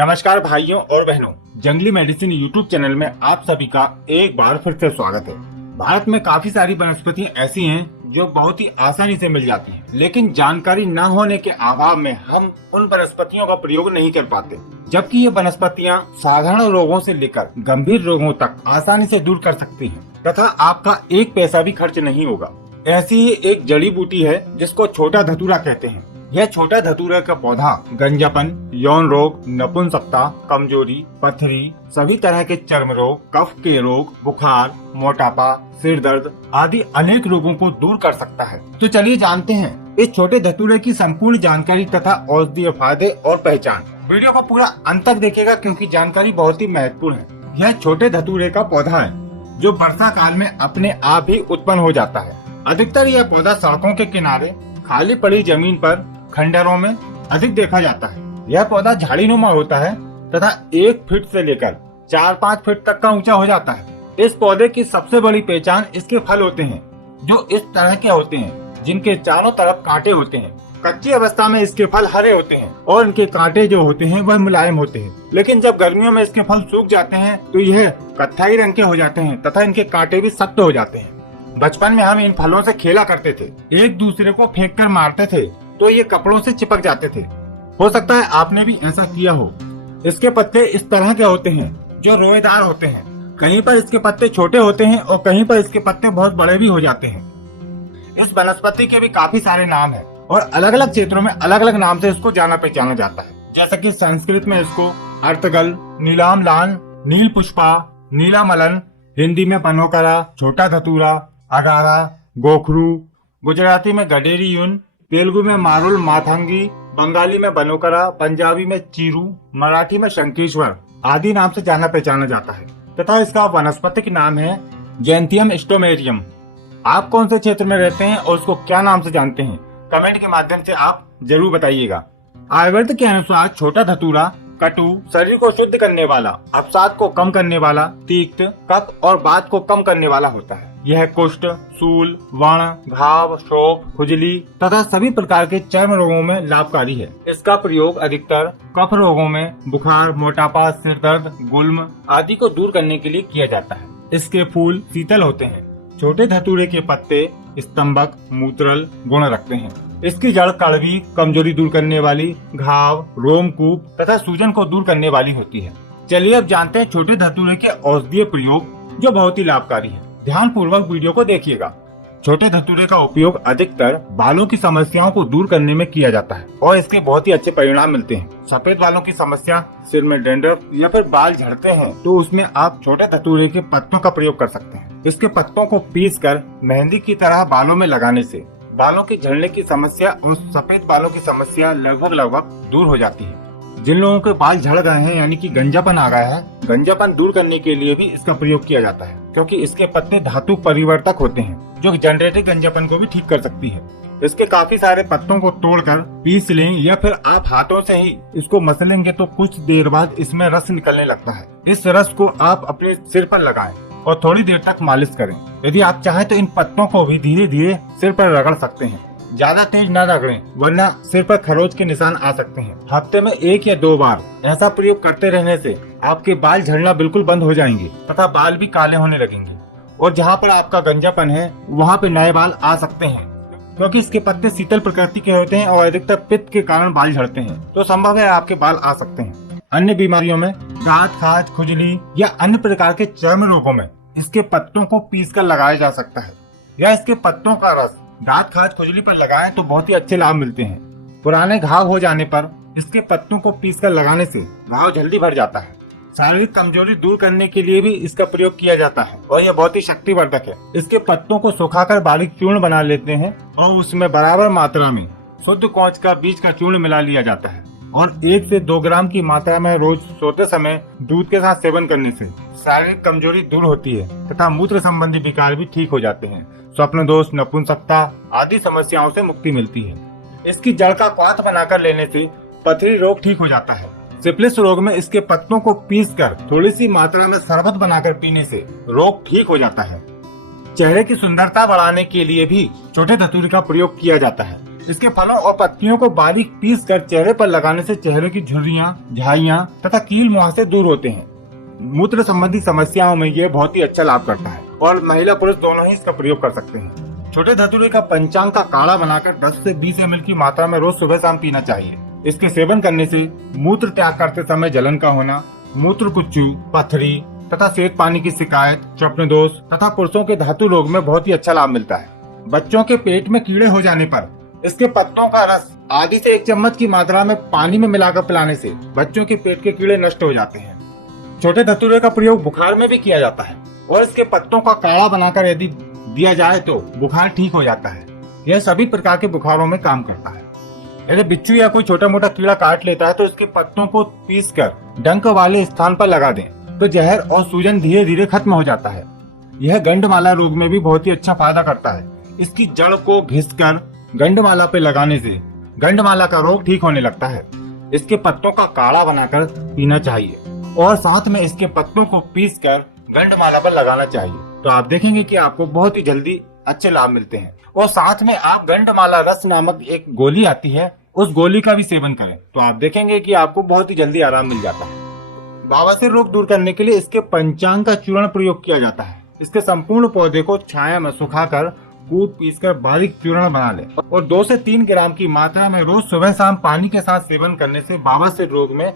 नमस्कार भाइयों और बहनों, जंगली मेडिसिन यूट्यूब चैनल में आप सभी का एक बार फिर से स्वागत है। भारत में काफी सारी वनस्पतियां ऐसी हैं जो बहुत ही आसानी से मिल जाती हैं, लेकिन जानकारी न होने के अभाव में हम उन वनस्पतियों का प्रयोग नहीं कर पाते, जबकि ये वनस्पतियां साधारण रोगों से लेकर गंभीर रोगों तक आसानी से दूर कर सकती हैं तथा आपका एक पैसा भी खर्च नहीं होगा। ऐसी ही एक जड़ी बूटी है जिसको छोटा धतूरा कहते हैं। यह छोटा धतूरा का पौधा गंजापन, यौन रोग, नपुंसकता, कमजोरी, पथरी, सभी तरह के चर्म रोग, कफ के रोग, बुखार, मोटापा, सिर दर्द आदि अनेक रोगों को दूर कर सकता है। तो चलिए जानते हैं इस छोटे धतूरे की संपूर्ण जानकारी तथा औषधीय फायदे और पहचान। वीडियो को पूरा अंत तक देखिएगा क्योंकि जानकारी बहुत ही महत्वपूर्ण है। यह छोटे धतूरे का पौधा है जो वर्षा काल में अपने आप ही उत्पन्न हो जाता है। अधिकतर यह पौधा सड़कों के किनारे, खाली पड़ी जमीन पर, खंडरों में अधिक देखा जाता है। यह पौधा झाड़ीनुमा होता है तथा 1 फीट से लेकर 4-5 फीट तक का ऊंचा हो जाता है। इस पौधे की सबसे बड़ी पहचान इसके फल होते हैं जो इस तरह के होते हैं जिनके चारों तरफ कांटे होते हैं। कच्ची अवस्था में इसके फल हरे होते हैं और इनके कांटे जो होते हैं वह मुलायम होते हैं, लेकिन जब गर्मियों में इसके फल सूख जाते हैं तो यह कत्थई रंग के हो जाते हैं तथा इनके कांटे भी सख्त हो जाते हैं। बचपन में हम इन फलों से खेला करते थे, एक दूसरे को फेंक कर मारते थे तो ये कपड़ों से चिपक जाते थे। हो सकता है आपने भी ऐसा किया हो। इसके पत्ते इस तरह के होते हैं जो रोएदार होते हैं। कहीं पर इसके पत्ते छोटे होते हैं और कहीं पर इसके पत्ते बहुत बड़े भी हो जाते हैं। इस वनस्पति के भी काफी सारे नाम हैं और अलग अलग क्षेत्रों में अलग अलग नाम से इसको जाना पहचाना जाता है। जैसा कि संस्कृत में इसको अर्तगल, नीलामलान, नील पुष्पा, नीलामलन, हिंदी में बनोकरा, छोटा धतूरा, अगारा, गोखरू, गुजराती में गडेरी यून, तेलुगु में मारुल माथंगी, बंगाली में बनोकरा, पंजाबी में चीरू, मराठी में शंकेश्वर आदि नाम से जाना पहचाना जाता है तथा इसका वानस्पतिक नाम है जैंथियम स्टोमेरियम। आप कौन से क्षेत्र में रहते हैं और उसको क्या नाम से जानते हैं, कमेंट के माध्यम से आप जरूर बताइएगा। आयुर्वेद के अनुसार छोटा धतूरा कटु, शरीर को शुद्ध करने वाला, अवसाद को कम करने वाला, तीक्त, कफ और बात को कम करने वाला होता है। यह कुष्ठ, सूल, व्रण, घाव, शोफ, खुजली तथा सभी प्रकार के चर्म रोगों में लाभकारी है। इसका प्रयोग अधिकतर कफ रोगों में, बुखार, मोटापा, सिर दर्द, गुल्म आदि को दूर करने के लिए किया जाता है। इसके फूल शीतल होते हैं। छोटे धतूरे के पत्ते स्तंभक, मूत्रल गुण रखते हैं। इसकी जड़ कड़वी, कमजोरी दूर करने वाली, घाव, रोमकूप तथा सूजन को दूर करने वाली होती है। चलिए अब जानते हैं छोटे धतूरे के औषधीय प्रयोग जो बहुत ही लाभकारी है। ध्यान पूर्वक वीडियो को देखिएगा। छोटे धतूरे का उपयोग अधिकतर बालों की समस्याओं को दूर करने में किया जाता है और इसके बहुत ही अच्छे परिणाम मिलते हैं। सफेद बालों की समस्या, सिर में डैंड्रफ या फिर बाल झड़ते हैं तो उसमें आप छोटे धतूरे के पत्तों का प्रयोग कर सकते हैं। इसके पत्तों को पीसकर मेहंदी की तरह बालों में लगाने से बालों के झड़ने की समस्या और सफेद बालों की समस्या लगभग दूर हो जाती है। जिन लोगों के बाल झड़ गए हैं यानी कि गंजापन आ गया है, गंजापन दूर करने के लिए भी इसका प्रयोग किया जाता है क्योंकि इसके पत्ते धातु परिवर्तक होते हैं जो जनरेटिव गंजापन को भी ठीक कर सकती है। इसके काफी सारे पत्तों को तोड़कर पीस लें या फिर आप हाथों से ही इसको मसलेंगे तो कुछ देर बाद इसमें रस निकलने लगता है। इस रस को आप अपने सिर पर लगाएं और थोड़ी देर तक मालिश करें। यदि आप चाहें तो इन पत्तों को भी धीरे धीरे सिर पर रगड़ सकते हैं। ज्यादा तेज न रगड़ें वरना सिर पर खरोच के निशान आ सकते हैं। हफ्ते में 1 या 2 बार ऐसा प्रयोग करते रहने से आपके बाल झड़ना बिल्कुल बंद हो जाएंगे तथा बाल भी काले होने लगेंगे और जहाँ पर आपका गंजापन है वहाँ पे नए बाल आ सकते हैं क्योंकि इसके पत्ते शीतल प्रकृति के होते हैं और अधिकतर पित्त के कारण बाल झड़ते हैं तो संभव है आपके बाल आ सकते हैं। अन्य बीमारियों में दांत, खाज, खुजली या अन्य प्रकार के चर्म रोगों में इसके पत्तों को पीसकर लगाया जा सकता है या इसके पत्तों का रस दांत, खाज, खुजली पर लगाएं तो बहुत ही अच्छे लाभ मिलते हैं। पुराने घाव हो जाने पर इसके पत्तों को पीसकर लगाने से घाव जल्दी भर जाता है। शारीरिक कमजोरी दूर करने के लिए भी इसका प्रयोग किया जाता है और यह बहुत ही शक्तिवर्धक है। इसके पत्तों को सुखाकर बारीक चूर्ण बना लेते हैं और उसमें बराबर मात्रा में शुद्ध कौच का बीज का चूर्ण मिला लिया जाता है और 1 से 2 ग्राम की मात्रा में रोज सोते समय दूध के साथ सेवन करने से शारीरिक कमजोरी दूर होती है तथा मूत्र संबंधी विकार भी ठीक हो जाते हैं। स्वप्न दोष, नपुंसकता आदि समस्याओं से मुक्ति मिलती है। इसकी जड़ का क्वाथ बनाकर लेने से पथरी रोग ठीक हो जाता है। सिफिलिस रोग में इसके पत्तों को पीसकर थोड़ी सी मात्रा में शरबत बनाकर पीने से रोग ठीक हो जाता है। चेहरे की सुंदरता बढ़ाने के लिए भी छोटे धतूरे का प्रयोग किया जाता है। इसके फलों और पत्तियों को बारीक पीस कर चेहरे पर लगाने से चेहरे की झुर्रियां, झाइयां तथा कील मुहासे दूर होते हैं। मूत्र संबंधी समस्याओं में ये बहुत ही अच्छा लाभ करता है और महिला पुरुष दोनों ही इसका प्रयोग कर सकते हैं। छोटे धतूरे का पंचांग का काढ़ा बनाकर 10 से 20 ml की मात्रा में रोज सुबह शाम पीना चाहिए। इसके सेवन करने से मूत्र त्याग करते समय जलन का होना, मूत्र कुच्चू, पथरी तथा श्वेत पानी की शिकायत, स्वप्न दोष तथा पुरुषों के धातु रोग में बहुत ही अच्छा लाभ मिलता है। बच्चों के पेट में कीड़े हो जाने पर इसके पत्तों का रस आधी से 1 चम्मच की मात्रा में पानी में मिलाकर पिलाने से बच्चों के पेट के कीड़े नष्ट हो जाते हैं। छोटे धतूरे का प्रयोग बुखार में भी किया जाता है और इसके पत्तों का काढ़ा बनाकर यदि दिया जाए तो बुखार ठीक हो जाता है। यह सभी प्रकार के बुखारों में काम करता है। यदि बिच्छू या कोई छोटा मोटा कीड़ा काट लेता है तो इसके पत्तों को पीसकर डंक वाले स्थान पर लगा दें तो जहर और सूजन धीरे धीरे खत्म हो जाता है। यह गंडमाला रोग में भी बहुत ही अच्छा फायदा करता है। इसकी जड़ को घिसकर गंडमाला पे लगाने से गंडमाला का रोग ठीक होने लगता है। इसके पत्तों का काढ़ा बनाकर पीना चाहिए और साथ में इसके पत्तों को पीसकर गंडमाला पर लगाना चाहिए तो आप देखेंगे कि आपको बहुत ही जल्दी अच्छे लाभ मिलते हैं। और साथ में आप गंडमाला रस नामक एक गोली आती है, उस गोली का भी सेवन करें तो आप देखेंगे कि आपको बहुत ही जल्दी आराम मिल जाता है। बवासीर रोग दूर करने के लिए इसके पंचांग का चूर्ण प्रयोग किया जाता है। इसके संपूर्ण पौधे को छाया में सुखाकर कूट पीसकर बारीक चूर्ण बना ले और 2 से 3 ग्राम की मात्रा में रोज सुबह शाम पानी के साथ सेवन करने से बवासीर रोग में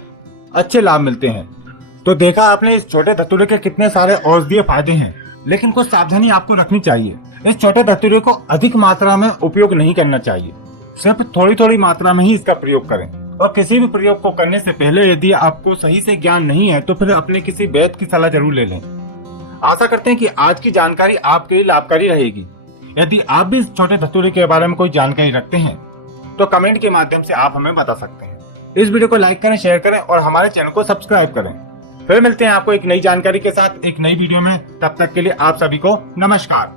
अच्छे लाभ मिलते हैं। तो देखा आपने इस छोटे धतूरे के कितने सारे औषधीय फायदे हैं, लेकिन कुछ सावधानी आपको रखनी चाहिए। इस छोटे धतूरे को अधिक मात्रा में उपयोग नहीं करना चाहिए, सिर्फ थोड़ी थोड़ी मात्रा में ही इसका प्रयोग करें। और किसी भी प्रयोग को करने से पहले यदि आपको सही से ज्ञान नहीं है तो फिर अपने किसी वैद्य की सलाह जरूर ले लें। आशा करते हैं कि आज की जानकारी आपके लिए लाभकारी रहेगी। यदि आप भी इस छोटे धतूरे के बारे में कोई जानकारी रखते हैं तो कमेंट के माध्यम से आप हमें बता सकते हैं। इस वीडियो को लाइक करें, शेयर करें और हमारे चैनल को सब्सक्राइब करें। फिर मिलते हैं आपको एक नई जानकारी के साथ एक नई वीडियो में। तब तक के लिए आप सभी को नमस्कार।